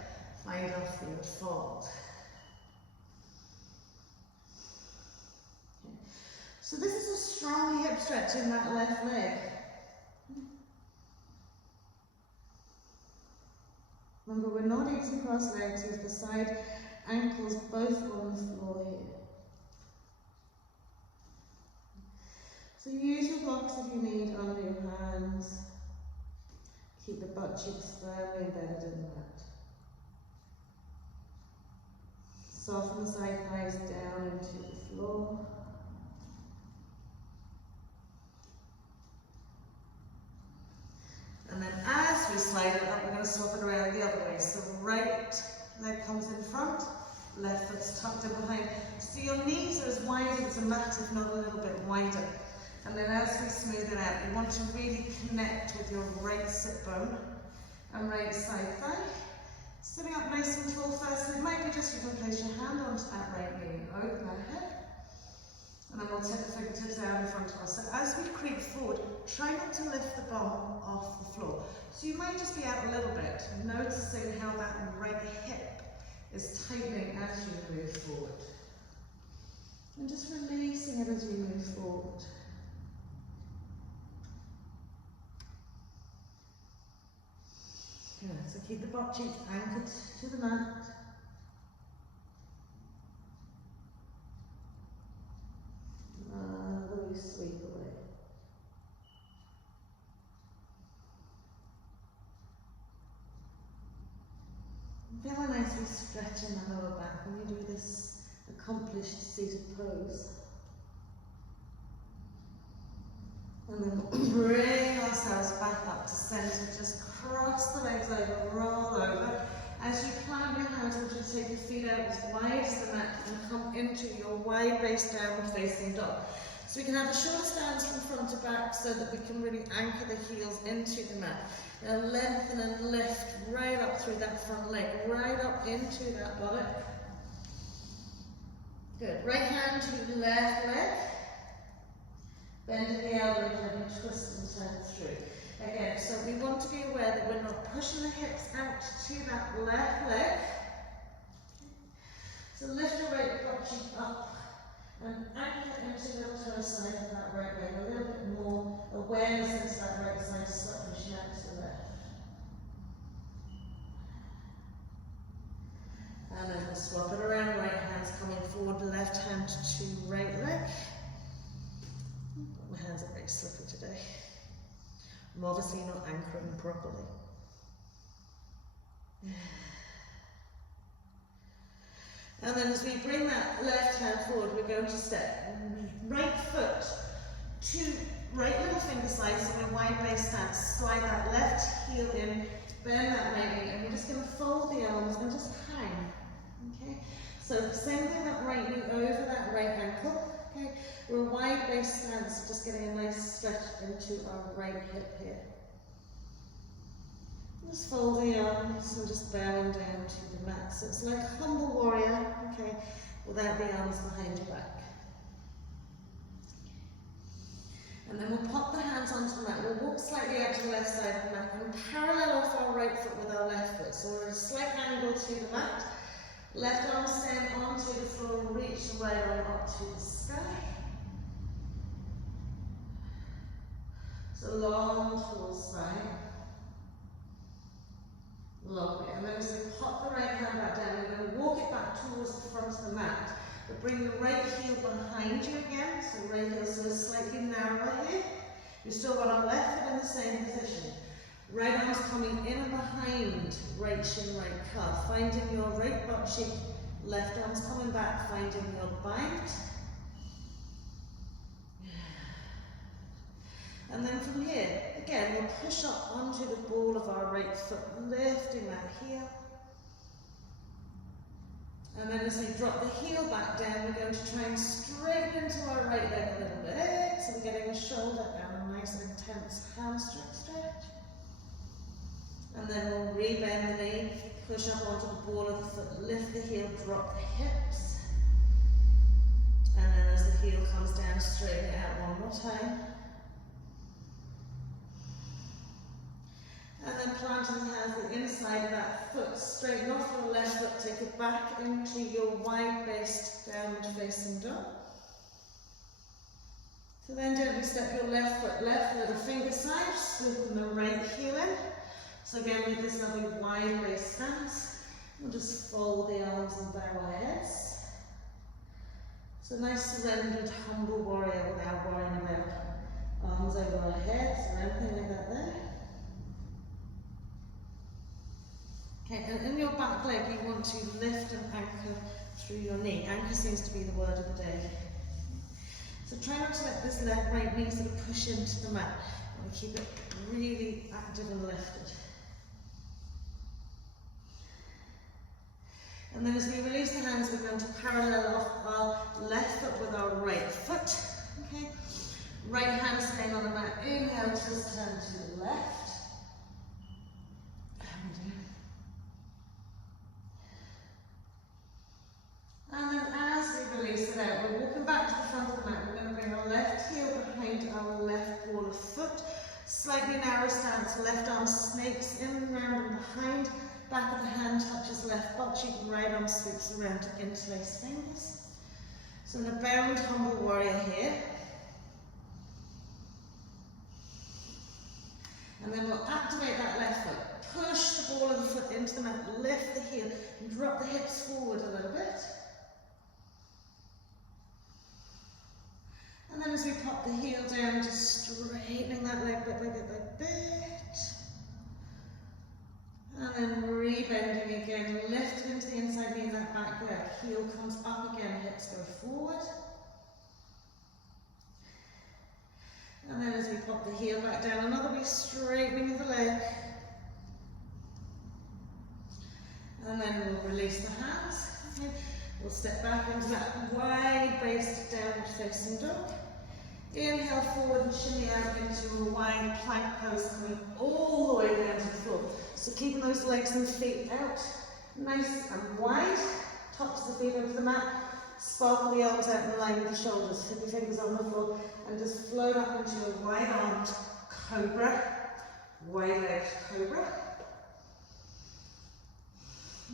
find our forward fold. Okay. So this is a strong hip stretch in that left leg. Remember, we're not using cross legs with the side ankles both on the floor here. So use your blocks if you need under your hands. Keep the butt cheeks firmly embedded in the mat. Soften the side thighs down into the floor. And then as we slide it up, we're going to swap it around the other way. So right leg comes in front, left foot's tucked in behind. So your knees are as wide as a mat, if not a little bit wider. And then as we smooth it out, you want to really connect with your right sit bone and right side thigh. Sitting up nice and tall first, and it might be just you can place your hand onto that right knee and open that hip. And then we'll tip the fingertips down in front of us. So as we creep forward, try not to lift the bum off the floor. So you might just be out a little bit, noticing how that right hip is tightening as you move forward. And just releasing it as you move forward. Good, so keep the butt cheeks anchored to the mat. Slowly sweep away. Feel how nicely stretching the lower back when you do this accomplished seated pose. And then we'll bring ourselves back up to center. Just cross the legs over, roll over. As you plant your hands, we'll just take your feet out as wide as the mat and come into your wide base downward facing dog. So we can have a short stance from front to back so that we can really anchor the heels into the mat. Now lengthen and lift right up through that front leg, right up into that buttock. Good. Right hand to the left leg. Bend the elbow and twist and turn through. Again, so we want to be aware that we're not pushing the hips out to that left leg. So lift your right butt cheek up and anchor into the toe side of that right leg. A little bit more awareness into that right side to stop pushing out to the left. And then we'll swap it around, right hand's coming forward, left hand to right leg. My hands are very slippery today. I'm obviously not anchoring properly. And then as we bring that left hand forward, we're going to step right foot to right little finger slice, so we're wide base stance. Slide that left heel in, bend that right knee, and we're just going to fold the arms and just hang. Okay? So same thing, that right knee over that right ankle. Okay? We're wide base stance, just getting a nice stretch into our right hip here. Just fold the arms and just bowing down to the mat. So it's like humble warrior, okay, without the arms behind your back. And then we'll pop the hands onto the mat. We'll walk slightly out to the left side of the mat and parallel off our right foot with our left foot. So we're at a slight angle to the mat. Left arm stand onto the floor and reach the right arm up to the sky. So long, tall spine. Lovely. And then as we pop the right hand back down, we're going to walk it back towards the front of the mat. But bring the right heel behind you again. So right heel is slightly narrower here. We've still got our left foot in the same position. Right arm's coming in and behind right shin, right calf. Finding your right butt cheek. Left arm's coming back, finding your bite. And then from here, again, we'll push up onto the ball of our right foot, lifting that heel. And then as we drop the heel back down, we're going to try and straighten into our right leg a little bit. So we're getting the shoulder down, a nice intense hamstring stretch. And then we'll re-bend the knee, push up onto the ball of the foot, lift the heel, drop the hips. And then as the heel comes down, straighten it out one more time. And then planting the hands the inside of that foot, straighten off your left foot, take it back into your wide-based downward facing dog. So then gently step your left foot left, little finger side, swooping the right heel in. So again with this lovely wide-based stance, we'll just fold the arms and bow our heads. So nice surrendered, humble warrior without worrying about arms over our heads or anything like that there. Okay, and in your back leg you want to lift and anchor through your knee. Anchor seems to be the word of the day. So try not to let this left right knee sort of push into the mat, and keep it really active and lifted. And then as we release the hands, we're going to parallel off our left foot with our right foot. Okay, right hand staying on the mat. Inhale, twist turn to the left. foot. Slightly narrow stance, left arm snakes in, round and behind. Back of the hand touches left butt cheek, right arm sweeps around to interlace fingers. So in a bound humble warrior here. And then we'll activate that left foot. Push the ball of the foot into the mat, lift the heel, and drop the hips forward a little bit. And then as we pop the heel down, just straightening that leg bit by bit by bit. And then rebending again, lift into the inside knee of that back leg. Heel comes up again, hips go forward. And then as we pop the heel back down, another wee straightening of the leg. And then we'll release the hands. Okay. We'll step back into that wide-based downward facing dog. Inhale forward and shimmy out into a wide plank pose, coming all the way down to the floor. So keeping those legs and feet out, nice and wide. Tops of the feet over the mat. Sparkle the arms out in line with the shoulders. Hit the fingers on the floor and just float up into a wide-armed cobra. Wide-legged cobra.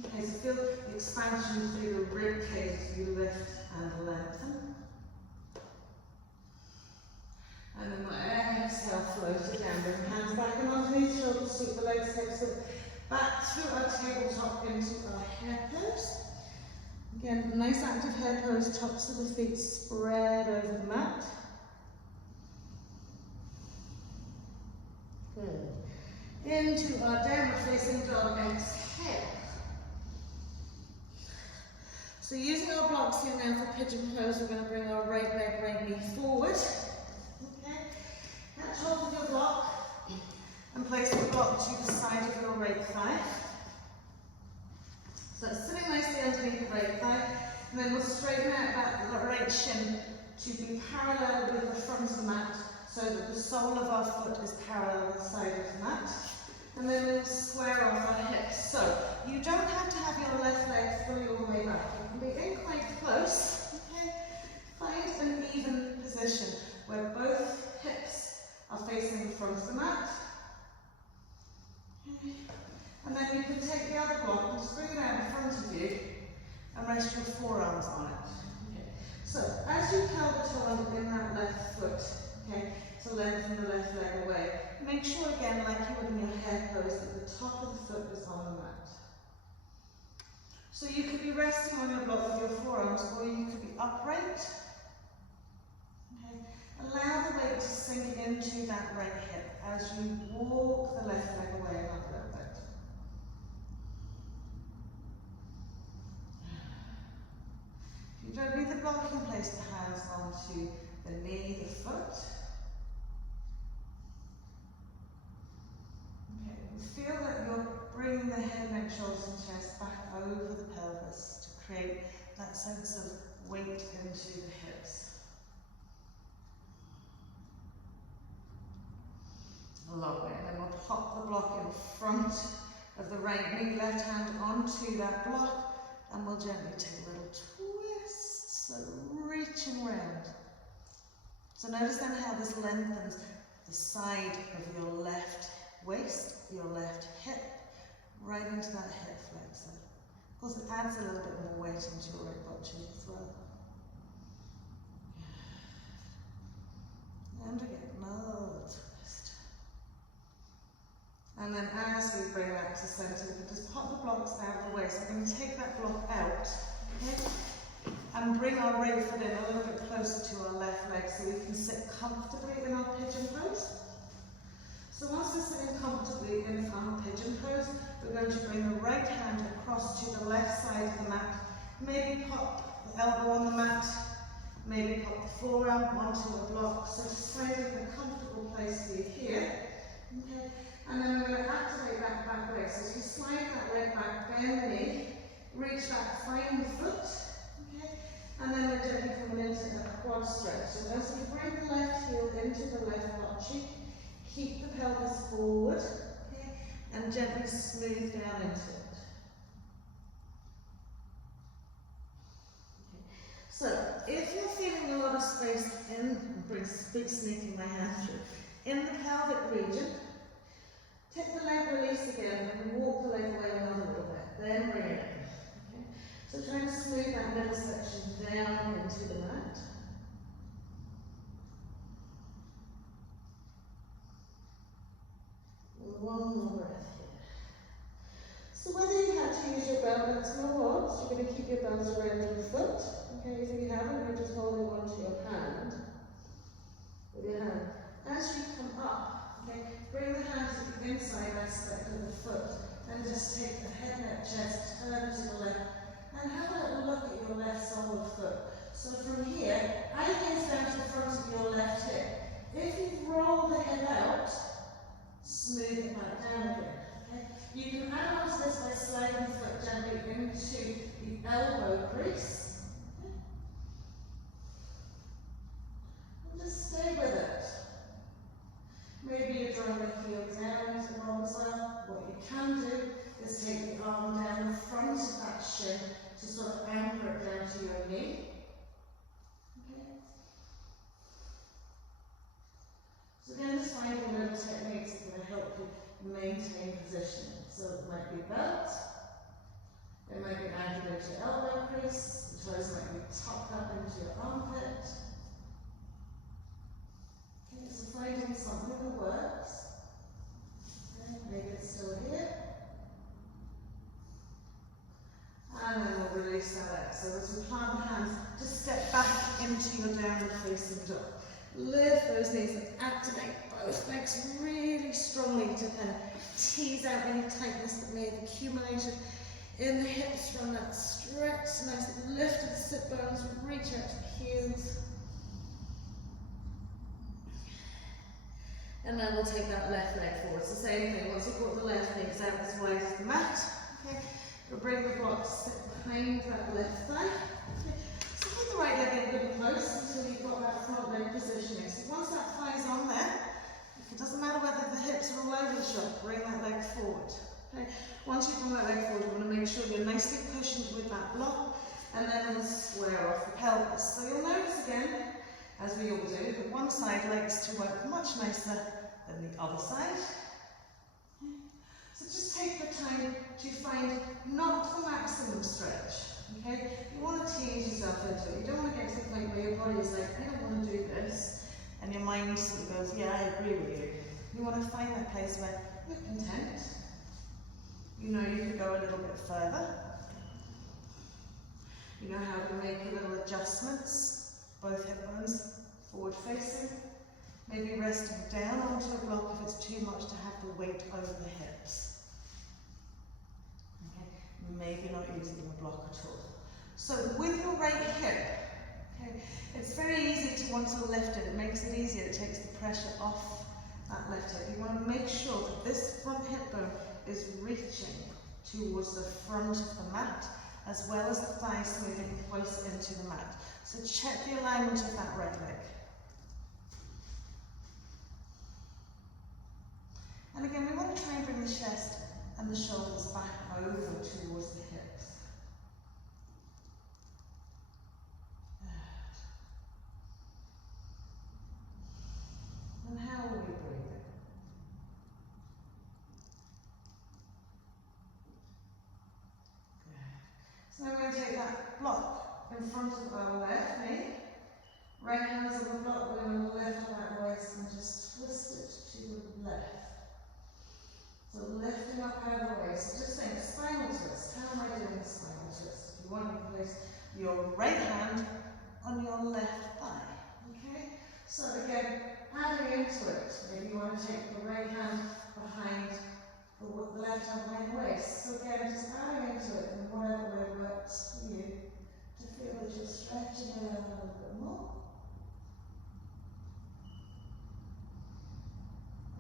Okay, so feel the expansion through the rib cage as you lift and lengthen. And then we'll exhale, float it down. Bring hands back and underneath shoulders, sweep the legs, hips back through our tabletop into our head pose. Again, nice active head pose, tops of the feet spread over the mat. Good. Into our downward facing dog, exhale. So using our blocks here now for pigeon pose, we're going to bring our right leg, right knee forward. Okay. Catch hold of your block and place the block to the side of your right thigh. So it's sitting nicely underneath the right thigh, and then we'll straighten out that right shin to be parallel with the front of the mat, so that the sole of our foot is parallel with the side of the mat. And then we'll square off our hips. So you don't have to have your left leg fully all the way back. You can be in quite close. Okay? Find an even position where both hips are facing the front of the mat. Okay. And then you can take the other block and just bring it out in front of you and rest your forearms on it. Okay. So as you pelvic toe in that left foot, okay, to lengthen the left leg away, make sure again, like you would in your head pose, that the top of the foot is on the mat. So you could be resting on your block with your forearms, or you could be upright. Okay. Allow the weight to sink into that right hip as you walk the left leg away and up a little bit. If you don't need the block, you can place the hands onto the knee, the foot. Okay, feel that you're bringing the head, neck, shoulders and chest back over the pelvis to create that sense of weight into the hips. Lovely, and then we'll pop the block in front of the right knee, left hand onto that block, and we'll gently take a little twist, so reaching round. So notice then how this lengthens the side of your left waist, your left hip, right into that hip flexor. Of course, it adds a little bit more weight into your right butt cheek as well. And again, another twist. And then as we bring that to center, we can just pop the blocks out of the way. So we're going to take that block out, okay, and bring our right foot in a little bit closer to our left leg so we can sit comfortably in our pigeon pose. So once we're sitting comfortably in our pigeon pose, we're going to bring the right hand across to the left side of the mat. Maybe pop the elbow on the mat, maybe pop the forearm onto the block. So just finding a comfortable place for you here. Okay. And then we're going to activate that back leg. So as you slide that leg back, bend the knee, reach back, find the foot. Okay. And then we're gently coming into a quad stretch. So as we bring the left heel into the left butt cheek, keep the pelvis forward, okay, and gently smooth down into it. Okay. So, if you're feeling a lot of space in, big sneaking my hand through. in the pelvic region. Take the leg release again and walk the leg away another little bit. Then bring it in. Okay? So trying to smooth that middle section down into the mat. One more breath here. So whether you had to use your belt maximum or not, you're going to keep your belt around your foot. Okay, if you haven't, you're just holding on to your hand. With your hand. As you come up, okay, bring the hand to the inside aspect of the foot and just take the head, neck, chest, turn to the left and have a little look at your left sole of foot. So from here, I gaze down to the front of your left hip. If you roll the head out, smooth it back down again. Okay? You can add on to this by sliding the foot gently into the elbow crease. Okay? And just stay with it. Maybe you're drawing the heel down to the wrong side. What you can do is take the arm down the front of that shin to sort of anchor it down to your knee. Okay? So again, just finding little techniques that are going to help you maintain position. So it might be a belt, it might be anchored into your elbow crease, the toes might be tucked up into your armpit. Okay, so finding something that works. Okay, maybe it's still here. And then we'll release that out. So as we plant the hands, just step back into your downward facing dog. Lift those knees and activate both legs really strongly to kind of tease out any tightness that may have accumulated in the hips from that stretch. Nice lift of the sit bones, reach out to the heels. And then we'll take that left leg forward. So same thing, once you've got the left leg out as wide as the mat, okay, we'll bring the block to sit behind that left thigh. Okay. So keep the right leg in really close until you've got that front leg positioning. So once that thigh's on there, it doesn't matter whether the hips are all over the shop, bring that leg forward. Okay. Once you bring that leg forward, you want to make sure you're nicely cushioned with that block, and then we'll square off the pelvis. So you'll notice again, as we all do, that one side likes to work much nicer than the other side. Okay. So just take the time to find not the maximum stretch. Okay? You want to tease yourself into it. You don't want to get to the point where your body is like, I don't want to do this, and your mind sort of goes, yeah, I agree with you. You want to find that place where you're content. You know you could go a little bit further. You know how to make little adjustments. Both hip bones forward facing. Maybe resting down onto a block if it's too much to have the weight over the hips. Okay. Maybe not using a block at all. So with your right hip, okay, it's very easy to want to lift it. It makes it easier. It takes the pressure off that left hip. You want to make sure that this front hip bone is reaching towards the front of the mat, as well as the thighs moving close into the mat. So check the alignment of that right leg. And again, we want to try and bring the chest and the shoulders back over towards the hips. And how are we breathing? Good. So now we're going to take that block in front of our left knee. Right hand's on the block, we're going to lift that waist and just twist it to the left. So lifting up out of the waist. So just think, spinal twist. How am I doing a spinal twist? You want to place your right hand on your left thigh. Okay? So again, adding into it. Maybe you want to take the right hand behind the left hand behind the waist. So again, just adding into it in whatever way works for you to feel that you're stretching it out a little bit more.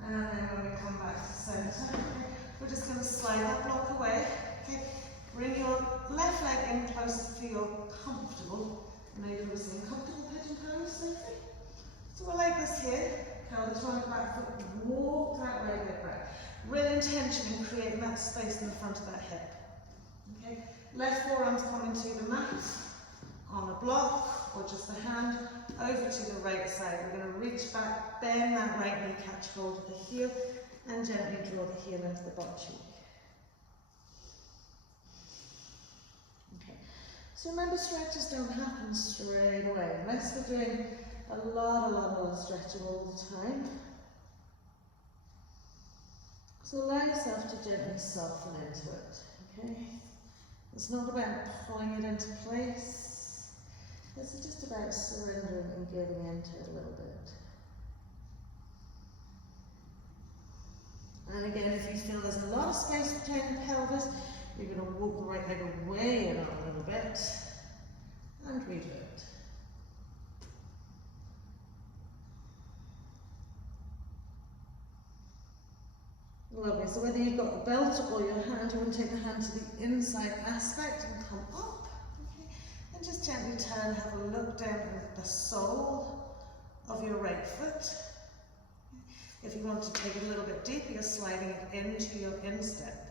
And then when we come back to center, we're just going to slide that block away. Okay, bring your left leg in close to feel comfortable. Maybe we're seeing comfortable pigeon pose, Sophie. So we're like this here. Pelvis on the back foot, walk that right leg back. Real intention in creating that space in the front of that hip. Okay, left forearm's coming to the mat on a block. or just the hand, over to the right side. We're going to reach back, bend that right knee, catch hold of the heel, and gently draw the heel into the butt cheek. Okay. So remember, stretches don't happen straight away, unless we're doing a lot of stretching all the time. So allow yourself to gently soften into it, okay? It's not about pulling it into place. This is just about surrendering and giving into it a little bit. And again, if you feel there's a lot of space between the pelvis, you're going to walk the right leg away and up a little bit and redo it. Lovely. So whether you've got the belt or your hand, you want to take the hand to the inside aspect and come up. Okay. And just gently turn, have a look down at the sole of your right foot. If you want to take it a little bit deeper, you're sliding it into your instep.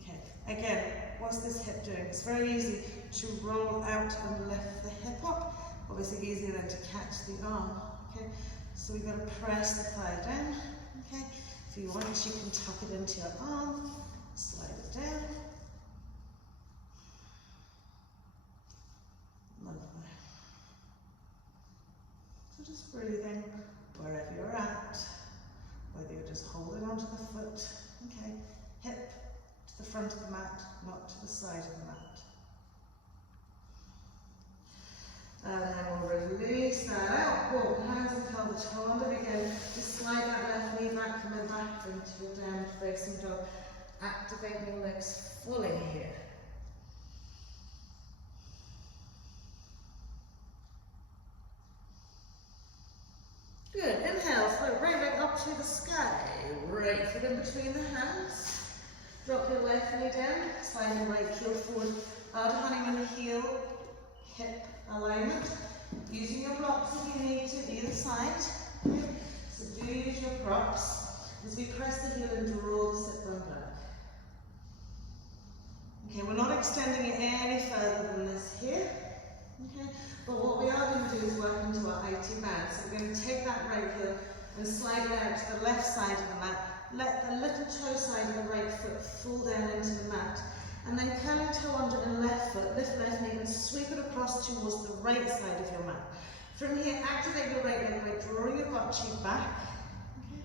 Okay. Again, what's this hip doing? It's very easy to roll out and lift the hip up. Obviously easier than to catch the arm. Okay. So we've got to press the thigh down. Okay. If you want, you can tuck it into your arm, slide it down. Lovely. So just breathing wherever you're at, whether you're just holding onto the foot, okay, hip to the front of the mat, not to the side of the mat. And then we'll release that out, walk the hands and curl the toe under again, just slide that left knee back, coming back into your downward facing dog. Activate your legs fully here. Good, inhale, float right leg up to the sky, right foot in between the hands. Drop your left knee down, slide your right heel forward, out honeymoon heel, hip alignment, using your blocks if you need to, either side. Okay. So do use your props as we press the heel and draw the sit bone back. Okay, we're not extending it any further than this here. Okay, but what we are going to do is work into our IT band. So we're going to take that right heel and slide it out to the left side of the mat. Let the little toe side of the right foot fall down into the mat. And then curl your toe under the left foot, lift left knee and sweep it across towards the right side of your mat. From here, activate your right leg by drawing your butt cheek back. Okay.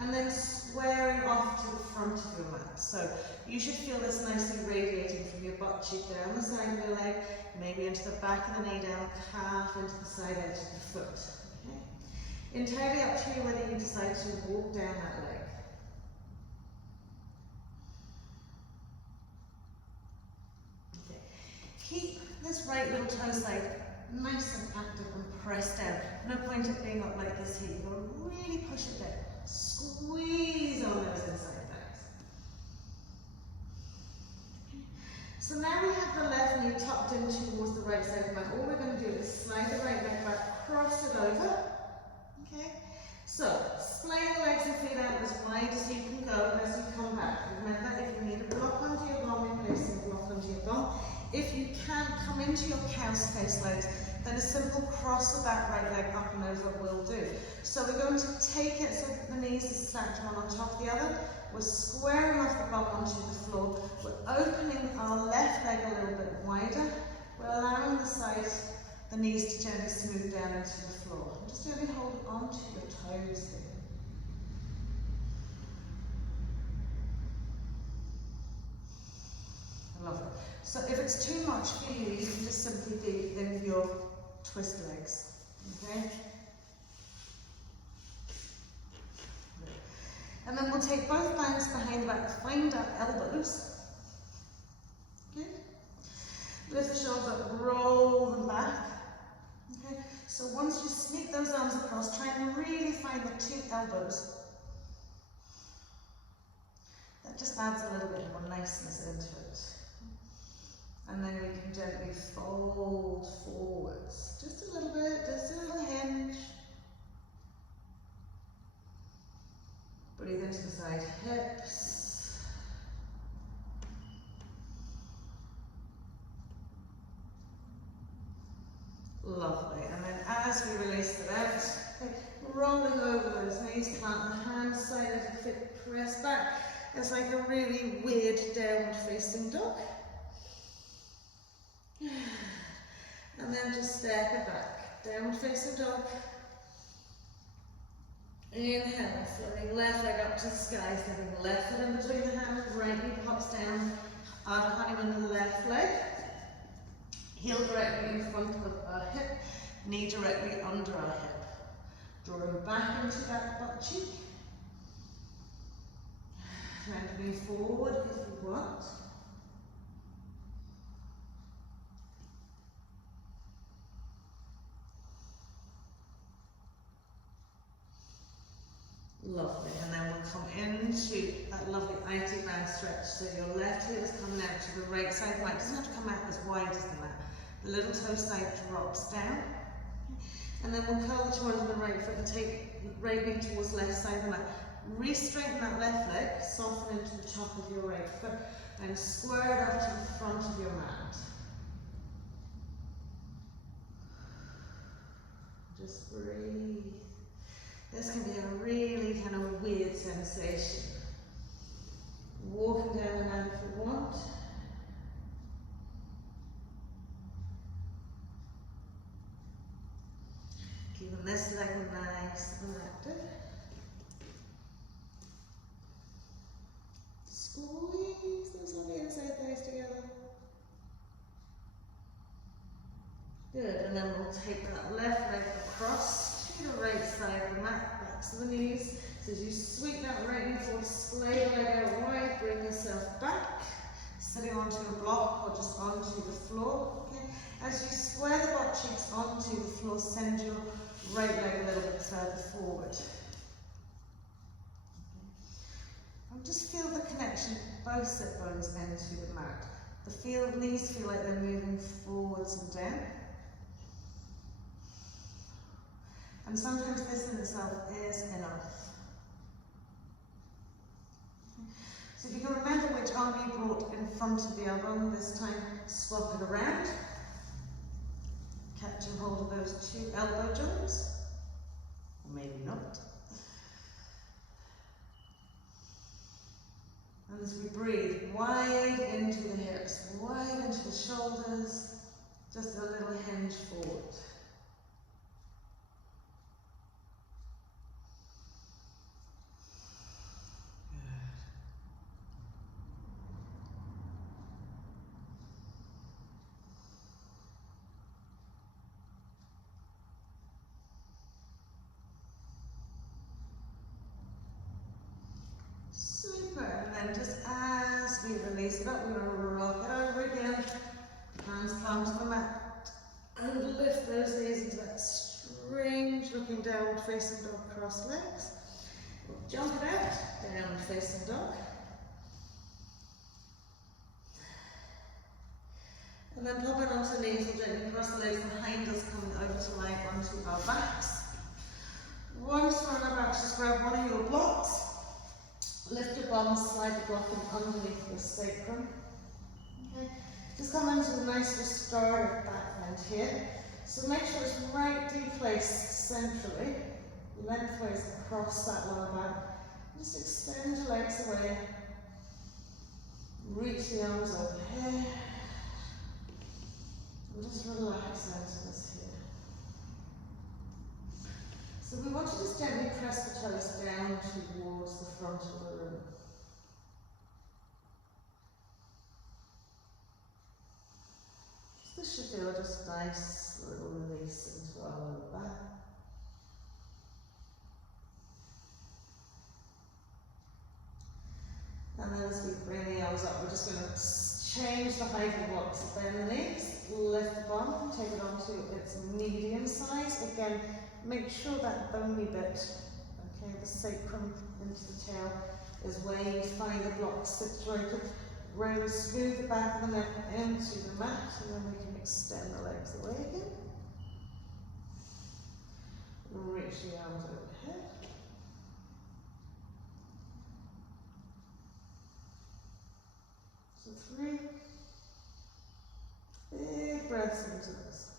And then squaring off to the front of your mat. So you should feel this nicely radiating from your butt cheek down the side of your leg, maybe into the back of the knee, down the calf, into the side edge of the foot. Okay. Entirely up to you whether you decide to walk down that leg. Keep this right little toe side nice and active and pressed down. No point it being up like this here. You'll really push it down. Squeeze on those inside thighs. Okay. So now we have the left knee tucked in towards the right side of the mat. All we're going to do is slide the right leg back, cross it over. Okay. So splay the legs and feet out as wide as you can go as you come back. Remember, if you need a block onto your bum, you're placing a block onto your bum. If you can't come into your cow's face legs, then a simple cross of that right leg up and over will do. So we're going to take it so that the knees are stacked one on top of the other. We're squaring off the bum onto the floor. We're opening our left leg a little bit wider. We're allowing the knees to gently smooth down into the floor. Just gently hold onto your toes here. I love it. So if it's too much for you, you can just simply do in your twist legs. Okay? And then we'll take both hands behind the back, find our elbows. Okay? Lift the shoulders up, roll them back. Okay? So once you sneak those arms across, try and really find the two elbows. That just adds a little bit more niceness into it. And then we can gently fold forwards. Just a little bit, just a little hinge. Breathe into the side hips. those knees, plant the hands, side of the foot, press back. It's like a really weird downward facing dog. And then just step it back. Downward facing dog. Inhale, floating left leg up to the sky, stepping the left foot in between the hands, right knee pops down, climbing into the left leg. Heel directly in front of our hip, knee directly under our hip. Drawing back into that butt cheek. Rounding forward if you want. Lovely, and then we'll come into that lovely IT band stretch. So your left heel is coming out to the right side. Right, it doesn't have to come out as wide as the mat. The little toe side drops down. And then we'll curl the toe under the right foot and take the right knee towards left side of the mat. Re-straighten that left leg, soften into the top of your right foot, and square it up to the front of your mat. Just breathe. This can be a really kind of weird sensation. Walking down the mat if you want. Keeping this leg nice and active. Squeeze those lovely inside thighs together. Good, and then we'll take that left leg across to the right side of the mat, back to the knees. So as you sweep that right knee forward, splay the leg out wide, bring yourself back, sitting onto a block or just onto the floor. Okay. As you square the butt cheeks onto the floor, send your right leg a little bit further forward. Okay. And just feel the connection, both sit bones into the mat. The knees feel like they're moving forwards and down. And sometimes this in itself is enough. So if you can remember which arm you brought in front of the elbow, this time swap it around. Catching hold of those two elbow joints, or maybe not. And as we breathe, wide into the hips, wide into the shoulders, just a little hinge forward. Super, and then just as we release it up, we're going to rock it over again. Hands come to the mat. And lift those knees into that strange looking downward facing dog, cross legs. We'll jump it out, downward facing dog. And then pop it onto the knees, we'll gently cross the legs behind us, coming over to lie onto our backs. Once we're on our backs, just grab one of your blocks. Lift your bum, slide the block in underneath the sacrum. Okay. Just come into a nice restorative back bend here. So make sure it's right deep placed centrally, lengthways across that lower back. Just extend your legs away. Reach the arms up here. And just relax into this here. So we want to just gently press the toes down towards the front of the room. This should feel just nice little release into our lower back. And then as we bring the arms up, we're just going to change the height of the blocks. Bend the knees, lift the bum, take it onto its medium size. Again, make sure that bony bit, okay, the sacrum into the tail, is where you find the block situated. Roll smooth the back of the neck into the mat, and then we can extend the legs away again. Reach the arms overhead. So 3 big breaths into this.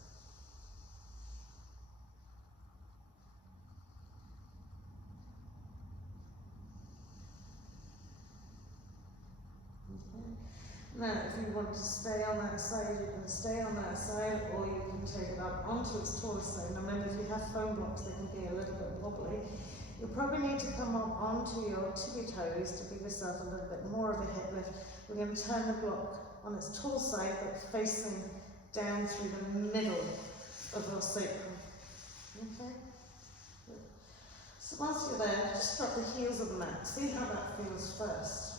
Now, if you want to stay on that side, you can stay on that side, or you can take it up onto its taller side. Now remember, if you have foam blocks, they can be a little bit wobbly. You'll probably need to come up onto your tippy toes to give yourself a little bit more of a hip lift. We're going to turn the block on its tall side, but facing down through the middle of your sacrum. Okay? Good. So once you're there, just drop the heels of the mat. See how that feels first.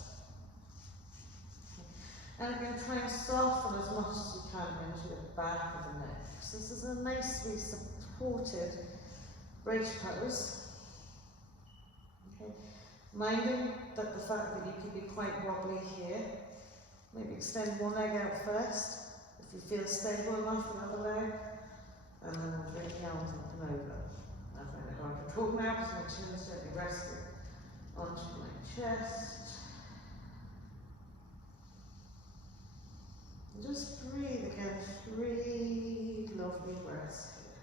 And again, try and soften as much as you can into the back of the neck. So this is a nicely supported bridge pose. Okay. Minding that the fact that you can be quite wobbly here. Maybe extend one leg out first, if you feel stable enough, another leg, and then we'll bring the arms up and over. I find it hard to talk now because my chin is gently resting onto my chest. And just breathe again, 3 lovely breaths here.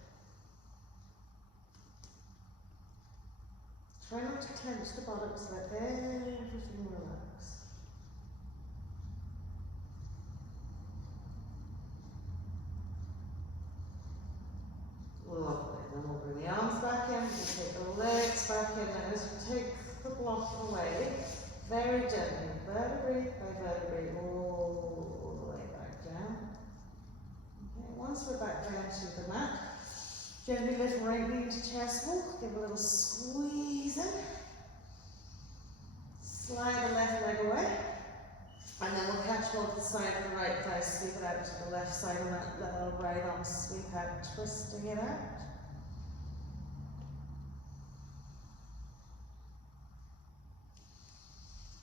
Try not to clench the buttocks, let everything relax. Lovely. Then we'll bring the arms back in, we'll take the legs back in, and as we take the block away, very gently, vertebrae by vertebrae, all the way back down. Okay, once we're back down to the mat, gently lift right knee to chest walk, give a little squeeze in, slide the left leg away, and then we'll catch hold of the side of the right thigh, sweep it out to the left side, and that little right arm sweep out, twisting it out.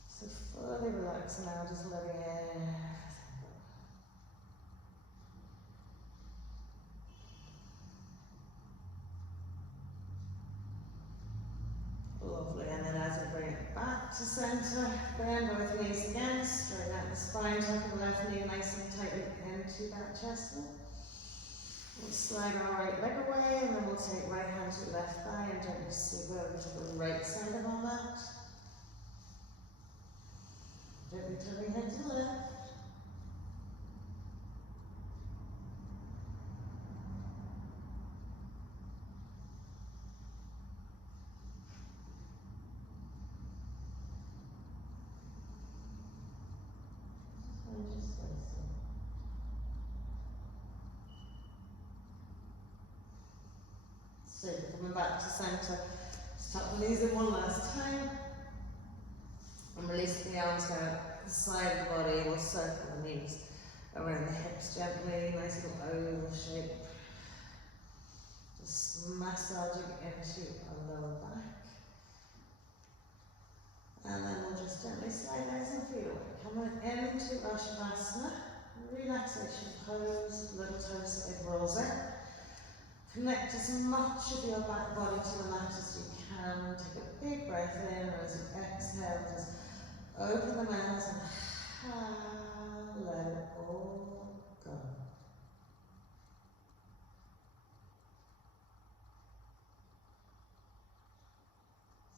So fully relax now, just letting everything go. Lovely, and then as we bring it back to centre, bend both knees again, straighten out the spine, tuck the left knee nice and tightly into that chest wall. We'll slide our right leg away, and then we'll take right hand to left thigh and gently sweep over to the right side of our mat. Gently turning head to the left. And just releasing. So coming back to centre, just tuck the knees in one last time. And releasing the arms down the side of the body, we'll circle the knees around the hips gently, nice little oval shape. Just massaging into our lower back. And then we'll just gently slide legs and feet away. Coming into our Shavasana, relaxation pose, little toe side rolls out. Connect as much of your back body to the mat as you can. Take a big breath in, as you exhale, just open the mouth and let it all go.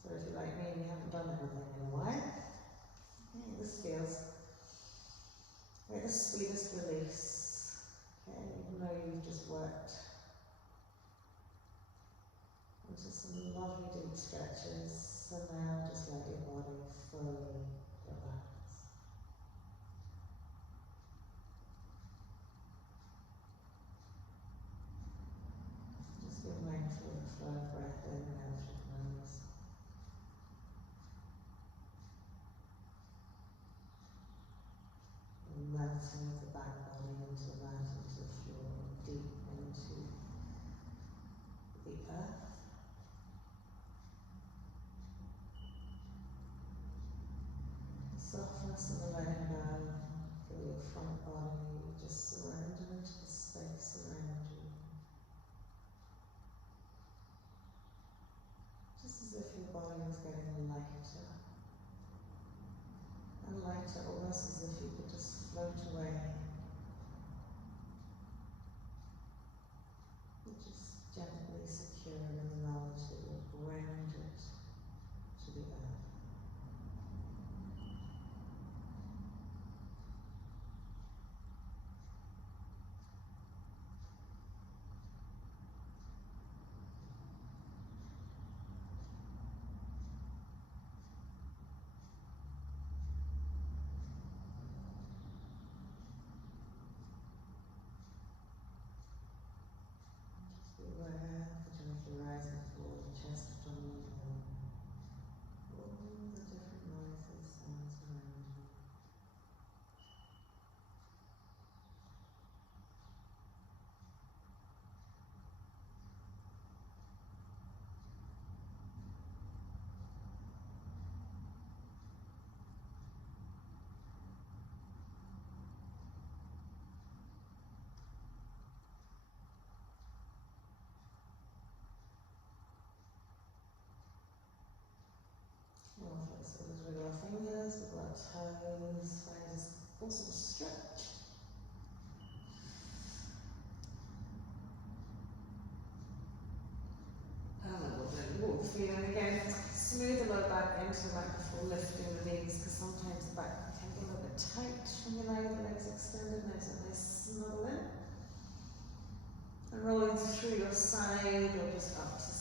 So if you're like me and you haven't done anything in a while, okay, this feels like the sweetest release. Okay, even though you've just worked into some lovely deep stretches, so now just let your body fully relax. Just be mindful of the flow of breath in and out through the nose. And melting of the back body into the mat, into the floor, deep into the earth. Softness of the letting go, feel your front body just surrender into the space around you. Just as if your body was getting lighter and lighter, almost as if you could just float away. You're just gently secure in the knowledge that you're grounded to the earth. fingers, wiggle our toes, find a awesome stretch. And then we'll walk the feet in again. Smooth the lower back into the mat before lifting the knees, because sometimes the back can get a little bit tight when you lie with the legs extended. Nice and nice snuggle in. And rolling through your side or just up to